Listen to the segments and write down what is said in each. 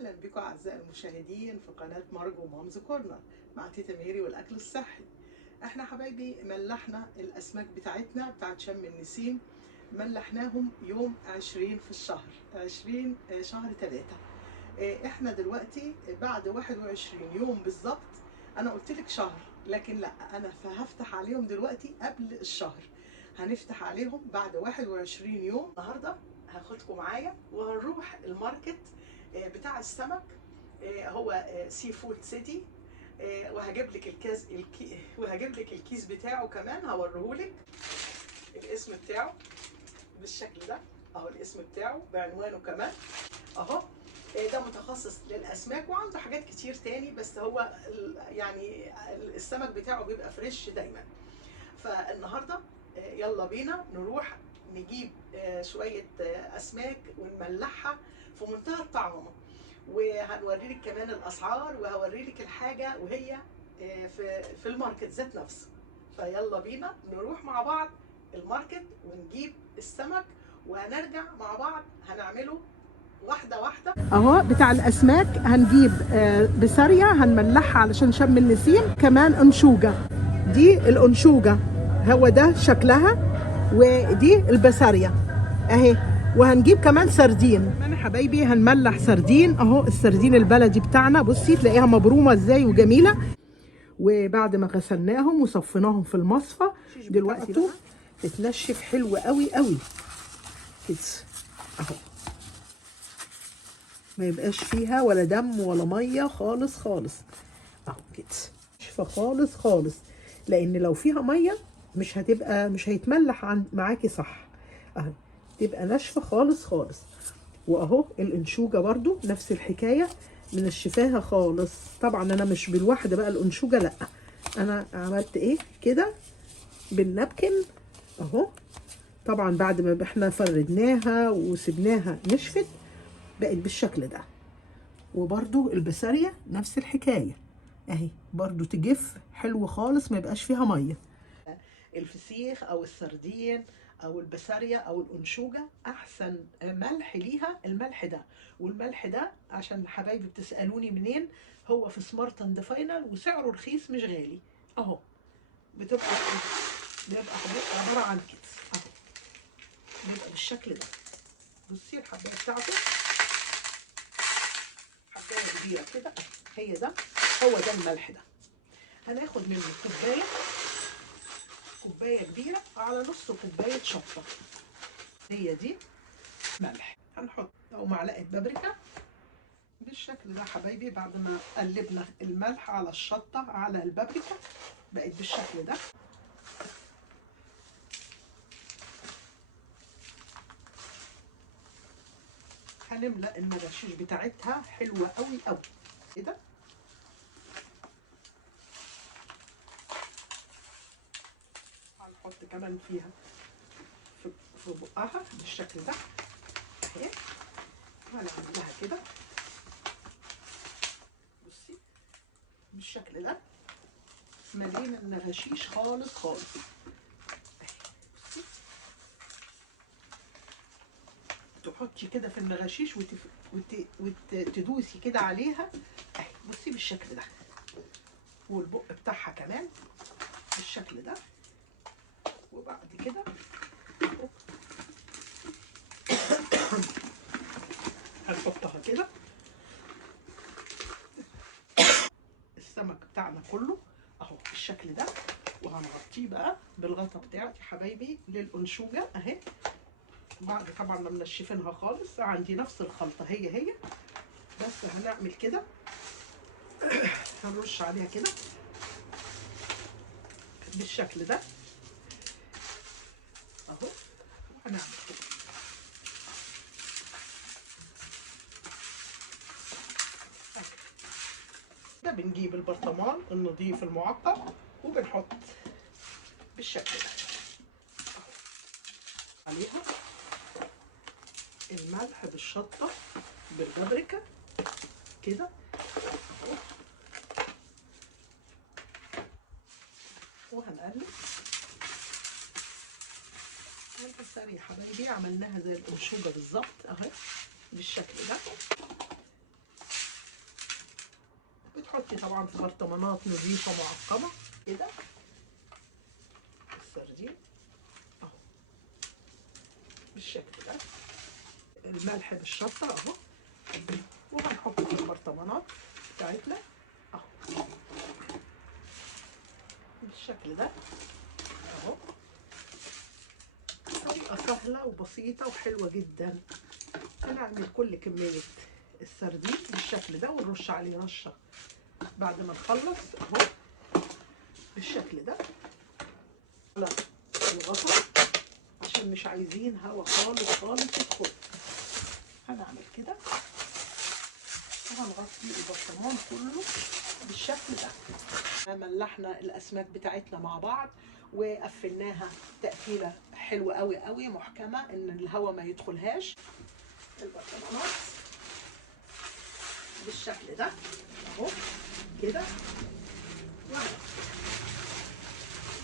اهلا بكم اعزائي المشاهدين في قناه مارجو مامز كورنر مع تيتا ميري والاكل الصحي. احنا حبايبي ملحنا الاسماك بتاعتنا بتاعت شم النسيم، ملحناهم يوم 20 في الشهر 20 شهر 3. احنا دلوقتي بعد 21 يوم بالظبط. انا قلت لك شهر لكن لا، انا هفتح عليهم دلوقتي قبل الشهر، هنفتح عليهم بعد 21 يوم. النهارده هاخدكم معايا وهنروح الماركت بتاع السمك، هو سي فود سيتي، وهجيب لك وهجيب لك الكيس بتاعه كمان، هوريهولك الاسم بتاعه بالشكل ده اهو، الاسم بتاعه بعنوانه كمان اهو. ده متخصص للاسماك وعنده حاجات كتير تاني، بس هو يعني السمك بتاعه بيبقى فريش دايما. فالنهارده يلا بينا نروح نجيب شويه اسماك ونملحها في منتهى الطعم، وهنوريلك كمان الاسعار وهوريلك الحاجه وهي في الماركت ذات نفسه. فيلا بينا نروح مع بعض الماركت ونجيب السمك وهنرجع مع بعض هنعمله واحده واحده اهو. بتاع الاسماك هنجيب بسارية هنملحها علشان شم النسيم، كمان انشوجه، دي الانشوجه هو ده شكلها، ودي البسارية اهي. وهنجيب كمان سردين كمان حبايبي، هنملح سردين اهو، السردين البلدي بتاعنا، بصي تلاقيها مبرومه ازاي وجميله. وبعد ما غسلناهم وصفيناهم في المصفى دلوقتي تتنشف حلو قوي قوي كده اهو، ما يبقاش فيها ولا دم ولا ميه خالص خالص اهو كده، ناشفه خالص خالص، لان لو فيها ميه مش هيتملح معاكي صح اهو، تبقى ناشفه خالص خالص. واهو الانشوجه برضو نفس الحكايه، منشفاها خالص. طبعا انا مش بالواحده بقى الانشوجه، لا انا عملت ايه كده بالنابكن اهو. طبعا بعد ما احنا فردناها وسبناها نشفت بقت بالشكل ده. وبرضو البسارية نفس الحكايه اهي، برضو تجف حلو خالص، ما يبقاش فيها ميه. الفسيخ او السردين او البسارية او الانشوجة احسن ملح ليها الملح ده، والملح ده عشان حبايبي بتسالوني منين، هو في سمارت اند فاينل وسعره رخيص مش غالي اهو. بيبقى عباره عن كده اهو، بيبقى بالشكل ده. بصي الحبايه بتاعته حبايه كبيره كده، هي ده هو ده الملح ده. هناخد منه كوبايه كبيره على نص كوبايه شطه، هي دي ملح. هنحط او معلقه بابريكا بالشكل ده حبايبي. بعد ما قلبنا الملح على الشطه على البابريكا بقت بالشكل ده. هنملأ المراشيش بتاعتها حلوه قوي قوي كده. هنحط كمان فيها في بقها بالشكل ده اهي، هنعمل لها كده بصي بالشكل ده، ملينا النغاشيش خالص خالص بصي. تحطي كده في النغاشيش وتدوسي كده عليها اهي بصي بالشكل ده، والبق بتاعها كمان بالشكل ده. وبعد كده هنحطها كده السمك بتاعنا كله اهو بالشكل ده، وهنغطيه بقى بالغطا بتاعتي يا حبايبي للانشوجه اهي. بعد طبعا ما منشفينها خالص، عندي نفس الخلطه هي بس هنعمل كده هنرش عليها كده بالشكل ده اهو، وهنعمل كده ده. بنجيب البرطمان النظيف المعقم وبنحط بالشكل ده عليها الملح بالشطه بالبابريكا كده اهو، وهنقلب. البسارية يا حبايبي عملناها زي الانشوجه بالظبط اهي بالشكل ده. تحطي طبعا في برطمانات نظيفه معقمه كده. السردين اهو بالشكل ده، الملح بالشطه اهو، وهنحطه في البرطمانات بتاعتنا اهو بالشكل ده اهو. طريقه سهله وبسيطه وحلوه جدا. هنعمل كل كميه السردين بالشكل ده ونرش عليه رشه بعد ما نخلص اهو بالشكل ده على الغطا، عشان مش عايزين هوا خالص خالص يدخل. هنعمل كده وهنغطي البرطمان كله بالشكل ده. ملحنا الاسماك بتاعتنا مع بعض وقفلناها تقفيله حلوه قوي قوي محكمه ان الهواء ما يدخلهاش. البرطمانات بالشكل ده اهو كده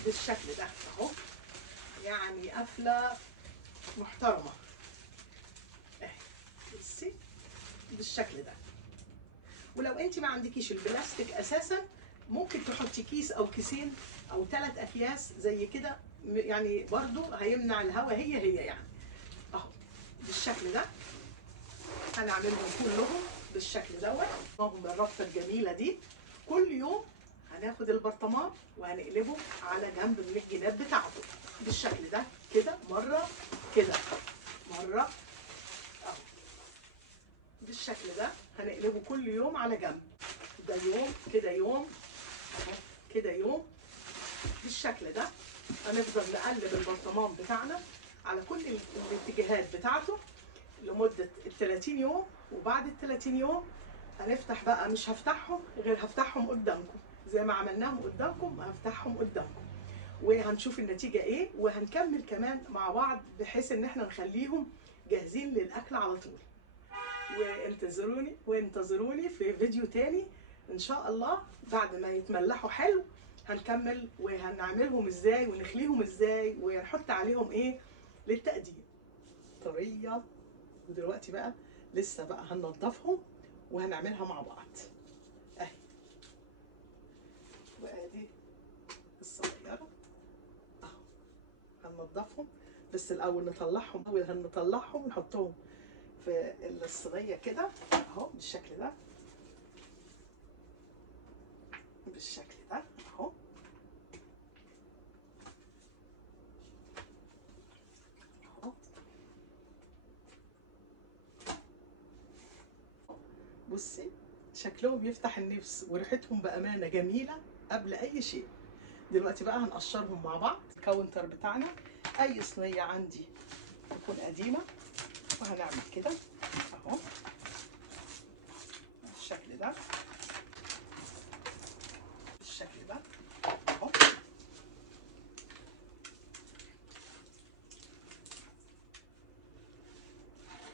بالشكل ده اهو، يعني قفله محترمه اهي. بصي بالشكل ده. ولو انت ما عندكيش البلاستيك اساسا ممكن تحطي كيس او كيسين او 3 اكياس زي كده، يعني برضو هيمنع الهواء هي يعني اهو بالشكل ده. هنعملهم كلهم بالشكل دوت هم الربطه الجميله دي. كل يوم هناخد البرطمان وهنقلبه على جنب من الجناب بتاعته بالشكل ده كده، مره كده مره اهو بالشكل ده. هنقلبه كل يوم على جنب، ده يوم كده يوم كده يوم بالشكل ده. هنفضل نقلب البرطمان بتاعنا على كل الاتجاهات بتاعته لمدة 30 يوم. وبعد 30 يوم هنفتح بقى، مش هفتحهم غير هفتحهم قدامكم زي ما عملناهم قدامكم، هفتحهم قدامكم وهنشوف النتيجة ايه. وهنكمل كمان مع بعض بحيث ان احنا نخليهم جاهزين للأكل على طول. وانتظروني في فيديو تاني ان شاء الله بعد ما يتملحوا حلو. هنكمل وهنعملهم ازاي ونخليهم ازاي ونحط عليهم ايه للتقديم. طرية. ودلوقتي بقى لسه بقى هننضفهم وهنعملها مع بعض اهي. وادي الصغيرة اهو هننضفهم، بس الاول نطلعهم، ونحطهم في الصينية كده اهو بالشكل ده بالشكل ده اهو. بصي شكلهم يفتح النفس وريحتهم بأمانة جميلة قبل أي شيء. دلوقتي بقى هنقشرهم مع بعض. الكاونتر بتاعنا أي صينية عندي تكون قديمة، وهنعمل كده أهو بالشكل ده بالشكل ده أهو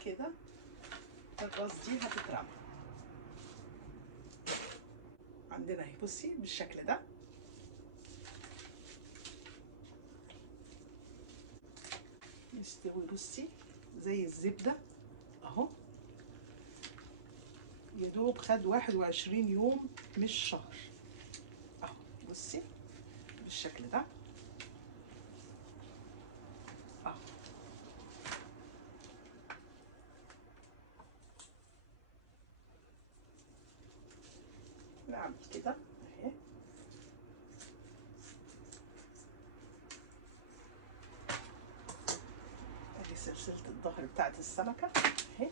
كده. الراس دي هتترمى عندنا اهي. بصي بالشكل ده يستوي. بصي زي الزبدة اهو، يدوب خد 21 يوم مش شهر اهو. بصي بالشكل ده اهو. نعمل كده اهي. ادي سلسلة الظهر بتاعت السمكة اهي،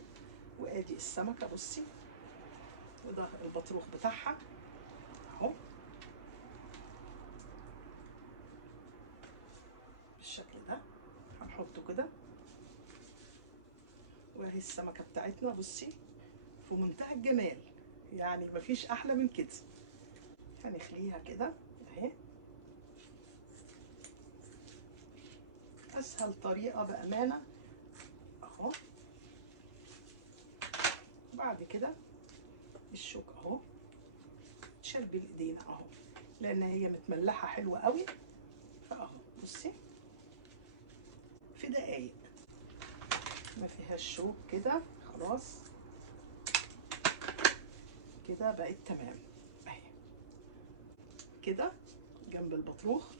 وادي السمكة بصي وظهر البطروخ بتاعها اهو بالشكل ده. هنحطه كده واهي السمكة بتاعتنا بصي في منتهى الجمال، يعني مفيش احلى من كده. هنخليها كده اهي. اسهل طريقة بأمانة اهو. بعد كده الشوك اهو تشال بالايدينا اهو، لان هي متملحة حلوة قوي فاهو. بصي في دقايق ما فيهاش شوك كده، خلاص كده بقت تمام اهي. كده جنب البطروخ.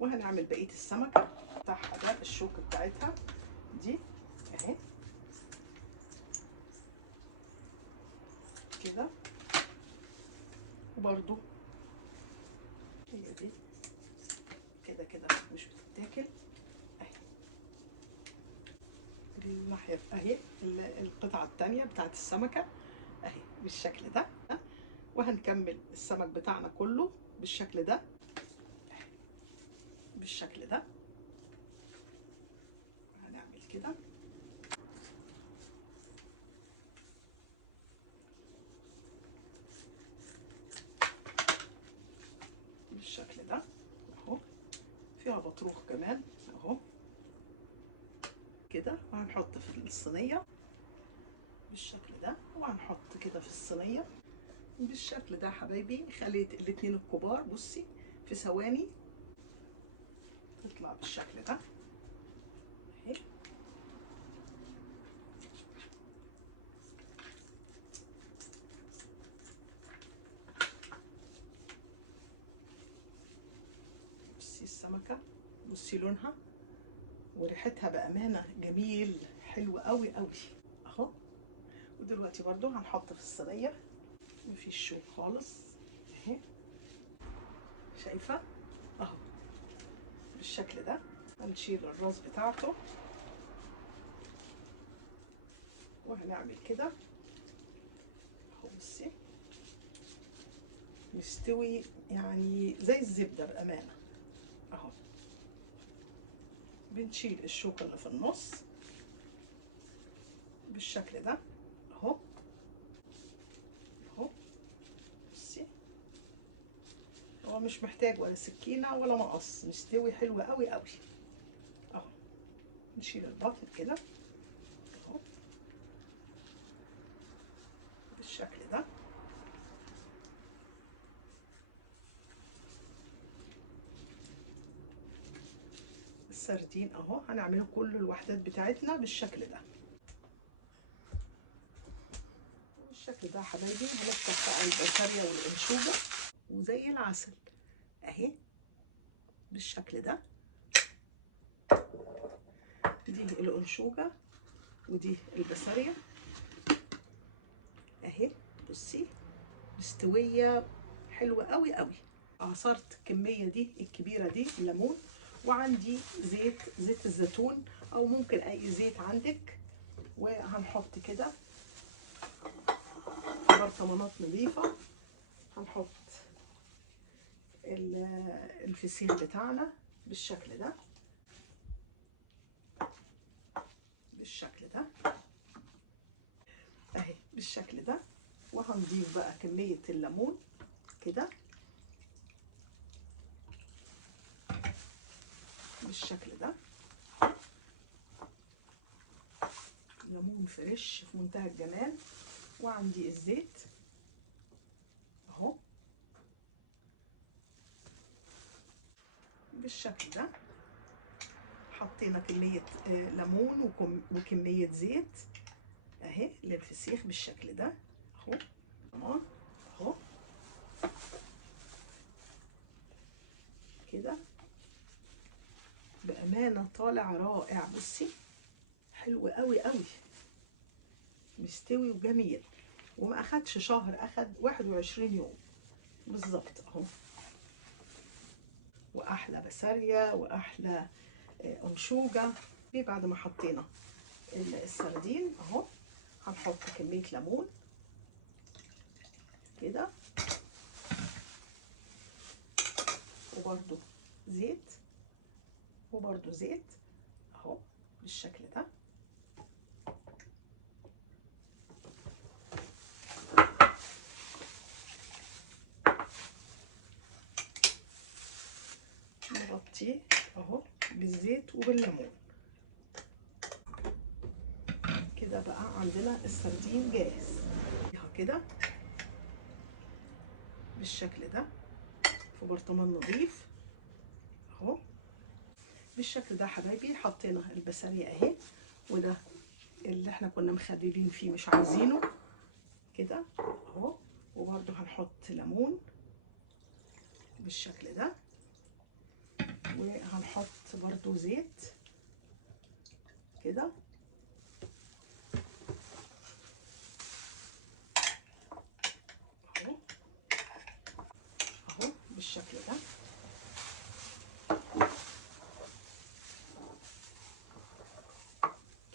وهنعمل بقيه السمكه بتاعها ده، الشوك بتاعتها دي اهي كده. وبرده هي دي كده كده مش بتتاكل اهي. الناحيه اهي القطعه الثانيه بتاعت السمكه اهي بالشكل ده. وهنكمل السمك بتاعنا كله بالشكل ده بالشكل ده. هنعمل كده بالشكل ده اهو. فيها بطروخ كمان اهو كده. وهنحط في الصينيه بالشكل ده، وهنحط كده في الصينيه بالشكل ده حبايبي. خليت الاتنين الكبار بصي في ثواني تطلع بالشكل ده اهي. بصي السمكه، بصي لونها وريحتها بامانه جميل حلو قوي قوي اهو. ودلوقتي برضو هنحط في الصينيه مفيش شوك خالص اهي، شايفه اهو بالشكل ده. هنشيل الراس بتاعته وهنعمل كده اهو. بصي مستوي يعني زي الزبده بامانه اهو. بنشيل الشوكه اللي في النص بالشكل ده اهو اهو. بصي هو مش محتاج ولا سكينه ولا مقص، مستوي حلو قوي قوي اهو. نشيل البطن كده اهو بالشكل ده. السردين اهو هنعمله كل الوحدات بتاعتنا بالشكل ده بالشكل ده حبايبي. هنفتح بقى البسارية والانشوجة وزي العسل اهي بالشكل ده. دي الانشوجة ودي البسارية اهي. بصي مستوية حلوة قوي قوي. عصرت الكمية دي الكبيرة دي الليمون، وعندي زيت الزيتون او ممكن اي زيت عندك. وهنحط كده برطمانات نظيفة. هنحط الفسيخ بتاعنا بالشكل ده بالشكل ده اهي بالشكل ده. وهنضيف بقى كمية الليمون كده بالشكل ده. ليمون فريش في منتهى الجمال. وعندي الزيت اهو بالشكل ده. حطينا كمية ليمون وكمية زيت اهي للفسيخ بالشكل ده اهو تمام اهو كده. بأمانة طالع رائع. بصي حلو قوي قوي، مستوي وجميل، وما اخدش شهر، اخد 21 يوم بالظبط اهو. واحلى بسارية واحلى انشوجة. بعد ما حطينا السردين اهو هنحط كمية ليمون كده، وبرده زيت وبرده زيت اهو بالشكل ده. نغطيه اهو بالزيت وبالليمون كده. بقى عندنا السردين جاهز كده بالشكل ده في برطمان نظيف اهو بالشكل ده حبايبي. حطينا البسارية اهي، وده اللي احنا كنا مخللين فيه مش عايزينه كده اهو. وبرده هنحط ليمون بالشكل ده. وهنحط برضو زيت كده اهو، اهو بالشكل ده.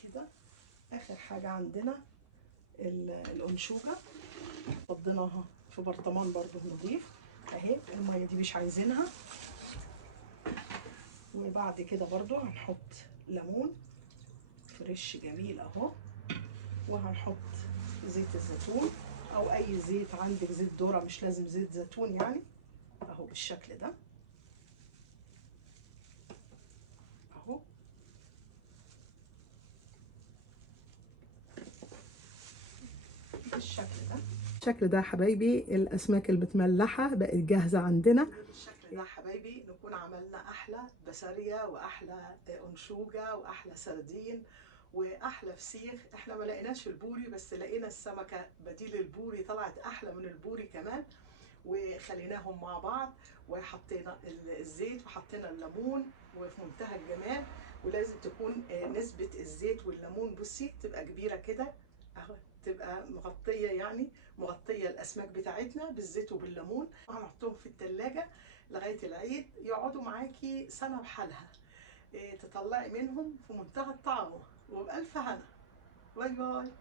كده اخر حاجة عندنا الانشوجة، فضيناها في برطمان برضو نضيف اهي، المية دي مش عايزينها. وبعد كده برضو هنحط ليمون فريش جميل اهو، وهنحط زيت الزيتون او اي زيت عندك، زيت ذرة مش لازم زيت زيتون يعني، اهو بالشكل ده اهو. بالشكل ده يا حبايبي الاسماك المتملحه بقت جاهزه عندنا. بالشكل ده يا حبايبي نكون عملنا احلى بسارية واحلى انشوجه واحلى سردين واحلى فسيخ. احنا ما لقيناش البوري، بس لقينا السمكه بديل البوري طلعت احلى من البوري كمان، وخليناهم مع بعض وحطينا الزيت وحطينا الليمون وفي منتهى الجمال. ولازم تكون نسبة الزيت والليمون بصي تبقى كبيرة كده اهو، تبقى مغطية يعني مغطية الأسماك بتاعتنا بالزيت وبالليمون. هنحطهم في التلاجة لغاية العيد، يقعدوا معاكي سنة بحالها، تطلعي منهم في منتهى الطعم وبألف هنا. باي باي.